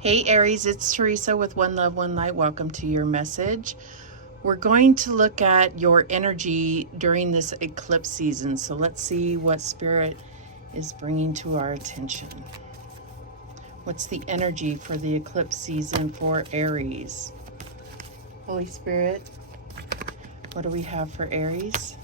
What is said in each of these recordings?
Hey Aries, it's Teresa with One Love, One Light. Welcome to your message. We're going to look at your energy during this eclipse season. So let's see what Spirit is bringing to our attention. What's the energy for the eclipse season for Aries? Holy Spirit, what do we have for Aries?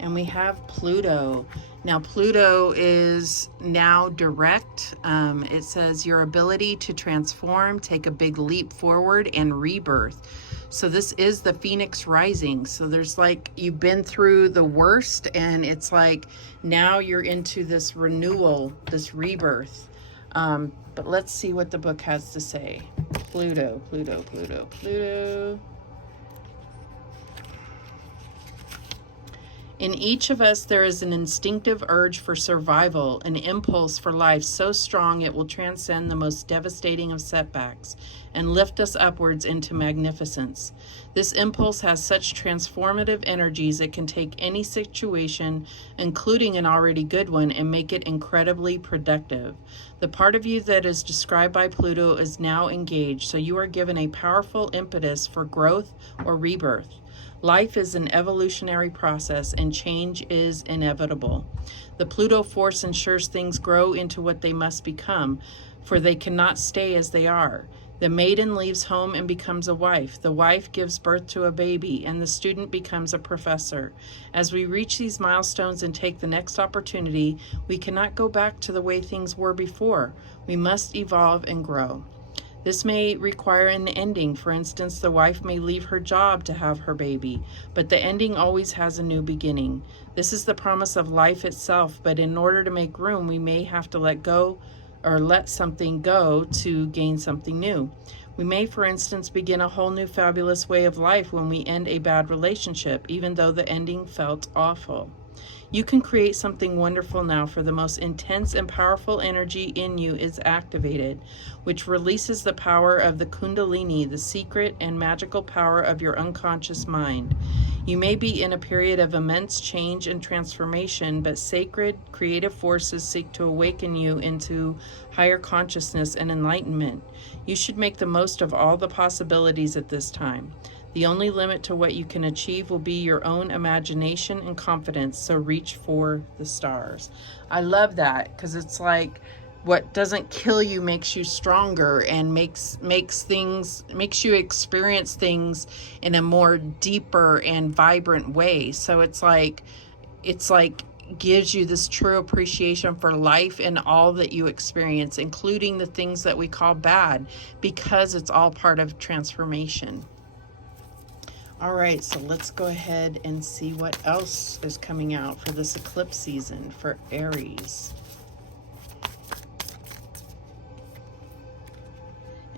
And we have Pluto. Now, Pluto is now direct. It says your ability to transform, take a big leap forward, and rebirth. So this is the Phoenix rising. So there's like, you've been through the worst, and it's like now you're into this renewal, this rebirth. But let's see what the book has to say. Pluto, Pluto, Pluto, Pluto. In each of us, there is an instinctive urge for survival, an impulse for life so strong it will transcend the most devastating of setbacks and lift us upwards into magnificence. This impulse has such transformative energies it can take any situation, including an already good one, and make it incredibly productive. The part of you that is described by Pluto is now engaged, so you are given a powerful impetus for growth or rebirth. Life is an evolutionary process and change is inevitable. The Pluto force ensures things grow into what they must become, for they cannot stay as they are. The maiden leaves home and becomes a wife. The wife gives birth to a baby, and the student becomes a professor. As we reach these milestones and take the next opportunity, we cannot go back to the way things were before. We must evolve and grow. This may require an ending. For instance, the wife may leave her job to have her baby, but the ending always has a new beginning. This is the promise of life itself, but in order to make room, we may have to let go or let something go to gain something new. We may, for instance, begin a whole new fabulous way of life when we end a bad relationship, even though the ending felt awful. You can create something wonderful now, for the most intense and powerful energy in you is activated, which releases the power of the Kundalini, the secret and magical power of your unconscious mind. You may be in a period of immense change and transformation, but sacred, creative forces seek to awaken you into higher consciousness and enlightenment. You should make the most of all the possibilities at this time. The only limit to what you can achieve will be your own imagination and confidence, so reach for the stars. I love that, because it's like what doesn't kill you makes you stronger and makes you experience things in a more deeper and vibrant way. So it's like gives you this true appreciation for life and all that you experience, including the things that we call bad, because it's all part of transformation. All right, so let's go ahead and see what else is coming out for this eclipse season for Aries.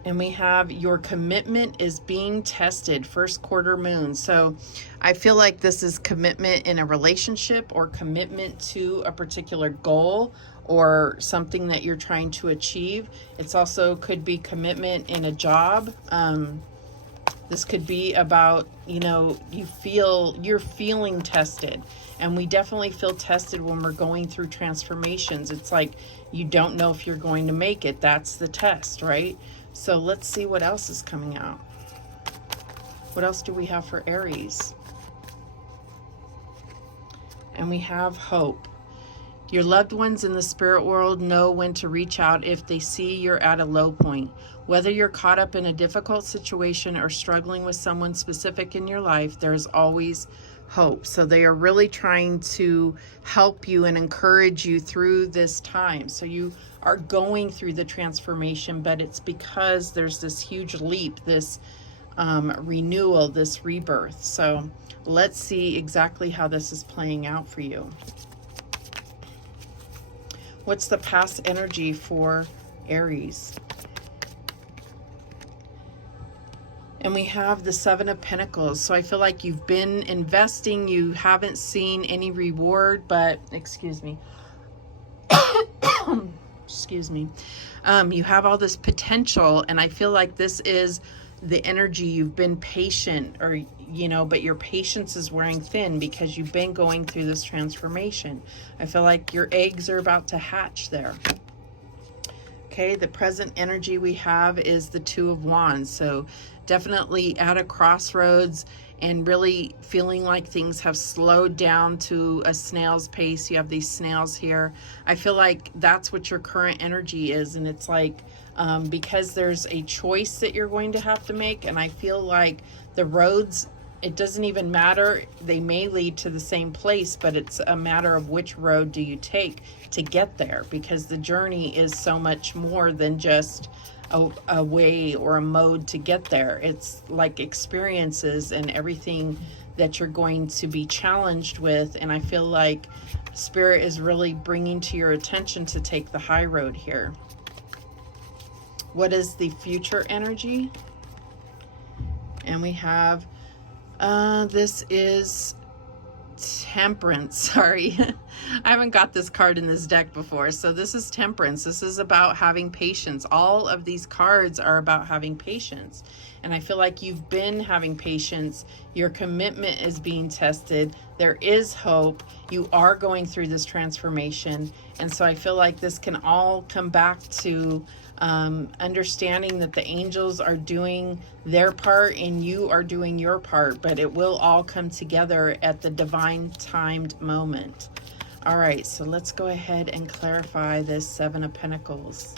And we have your commitment is being tested, first quarter moon. So I feel like this is commitment in a relationship or commitment to a particular goal or something that you're trying to achieve. It's also could be commitment in a job. This could be about, you're feeling tested. And we definitely feel tested when we're going through transformations. It's like you don't know if you're going to make it. That's the test, right? So let's see what else is coming out. What else do we have for Aries? And we have hope. Your loved ones in the spirit world know when to reach out if they see you're at a low point. Whether you're caught up in a difficult situation or struggling with someone specific in your life, there's always hope. So they are really trying to help you and encourage you through this time. So you are going through the transformation, but it's because there's this huge leap, this renewal, this rebirth. So let's see exactly how this is playing out for you. What's the past energy for Aries? And we have the Seven of Pentacles. So I feel like you've been investing, you haven't seen any reward, but, excuse me. Excuse me. You have all this potential, and I feel like this is the energy. You've been patient, or but your patience is wearing thin because you've been going through this transformation. I feel like your eggs are about to hatch there. Okay, the present energy we have is the Two of Wands. So definitely at a crossroads and really feeling like things have slowed down to a snail's pace. You have these snails here. I feel like that's what your current energy is. And it's like, because there's a choice that you're going to have to make. And I feel like the roads, it doesn't even matter. They may lead to the same place, but it's a matter of which road do you take to get there, because the journey is so much more than just a way or a mode to get there. It's like experiences and everything that you're going to be challenged with. And I feel like Spirit is really bringing to your attention to take the high road here. What is the future energy? And we have this is Temperance. Sorry, I haven't got this card in this deck before. So this is Temperance. This is about having patience. All of these cards are about having patience. And I feel like you've been having patience. Your commitment is being tested. There is hope. You are going through this transformation. And so I feel like this can all come back to understanding that the angels are doing their part and you are doing your part, but it will all come together at the divine timed moment. All right, so let's go ahead and clarify this Seven of Pentacles.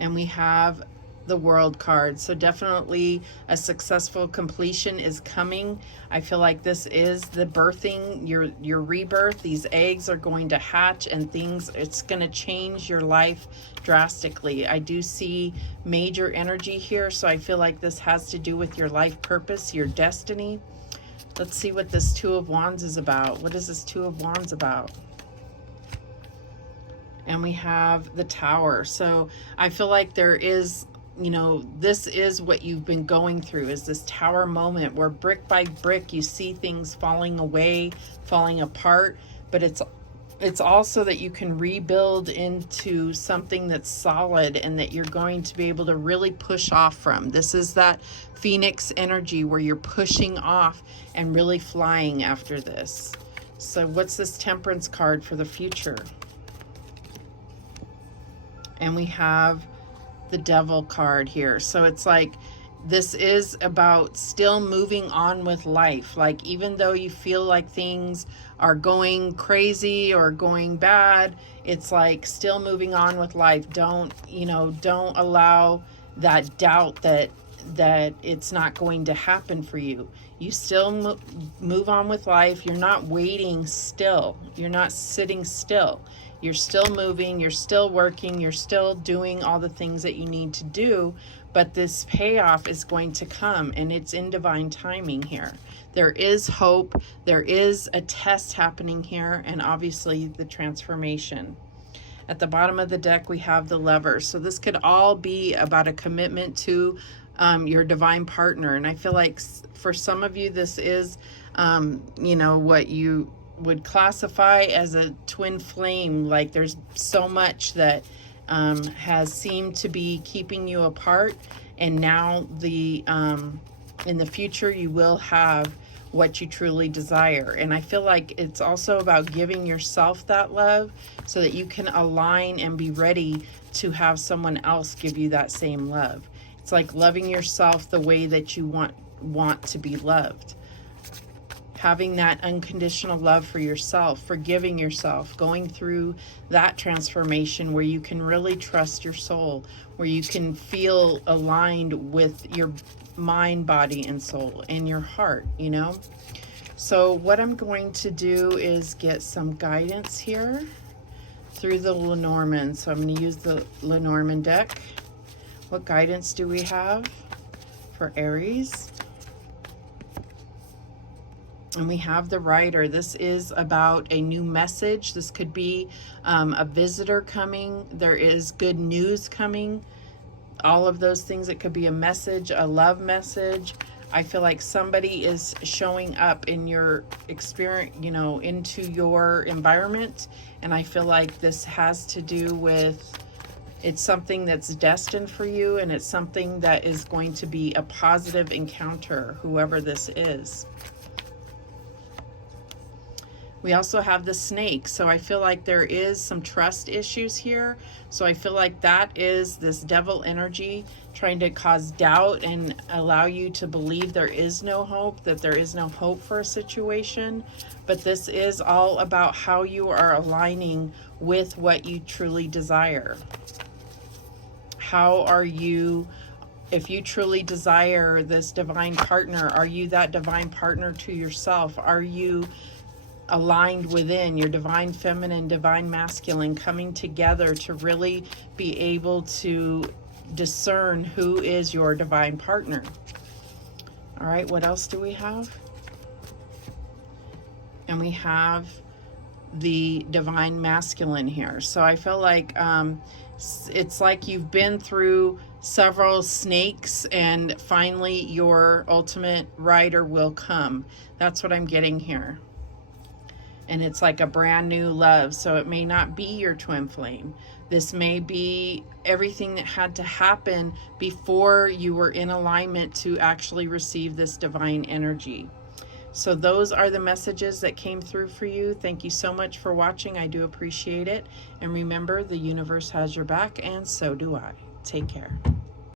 And we have the World card. So definitely a successful completion is coming. I feel like this is the birthing, your rebirth. These eggs are going to hatch and things, it's going to change your life drastically. I do see major energy here. So I feel like this has to do with your life purpose, your destiny. Let's see what this Two of Wands is about. What is this Two of Wands about? And we have the Tower. So I feel like there is, you know, this is what you've been going through, is this Tower moment where brick by brick you see things falling away, falling apart, but it's also that you can rebuild into something that's solid and that you're going to be able to really push off from. This is that Phoenix energy where you're pushing off and really flying after this. So what's this Temperance card for the future? And we have the Devil card here. So it's like this is about still moving on with life. Like even though you feel like things are going crazy or going bad, it's like still moving on with life. Don't allow that doubt that it's not going to happen for you. You still move on with life. You're not waiting still. You're not sitting still. You're still moving, you're still working, you're still doing all the things that you need to do, but this payoff is going to come and it's in divine timing here. There is hope, there is a test happening here, and obviously the transformation. At the bottom of the deck, we have the Lovers. So this could all be about a commitment to your divine partner. And I feel like for some of you, this is, what you would classify as a twin flame. Like there's so much that has seemed to be keeping you apart, and now in the future you will have what you truly desire. And I feel like it's also about giving yourself that love so that you can align and be ready to have someone else give you that same love. It's like loving yourself the way that you want to be loved. Having that unconditional love for yourself, forgiving yourself, going through that transformation where you can really trust your soul, where you can feel aligned with your mind, body, and soul, and your heart, you know? So what I'm going to do is get some guidance here through the Lenormand. So I'm going to use the Lenormand deck. What guidance do we have for Aries? And we have the Rider. This is about a new message. This could be a visitor coming. There is good news coming. All of those things. It could be a message, a love message. I feel like somebody is showing up in your experience, into your environment. And I feel like this has to do with, it's something that's destined for you, and it's something that is going to be a positive encounter, whoever this is. We also have the snake. So I feel like there is some trust issues here. So I feel like that is this devil energy trying to cause doubt and allow you to believe there is no hope, that there is no hope for a situation. But this is all about how you are aligning with what you truly desire. How are you, if you truly desire this divine partner, are you that divine partner to yourself? Are you aligned within your divine feminine, divine masculine, coming together to really be able to discern who is your divine partner? All right, what else do we have? And we have the divine masculine here. So I feel like it's like you've been through several snakes and finally your ultimate rider will come. That's what I'm getting here. And it's like a brand new love. So it may not be your twin flame. This may be everything that had to happen before you were in alignment to actually receive this divine energy. So those are the messages that came through for you. Thank you so much for watching. I do appreciate it. And remember, the universe has your back, and so do I. Take care.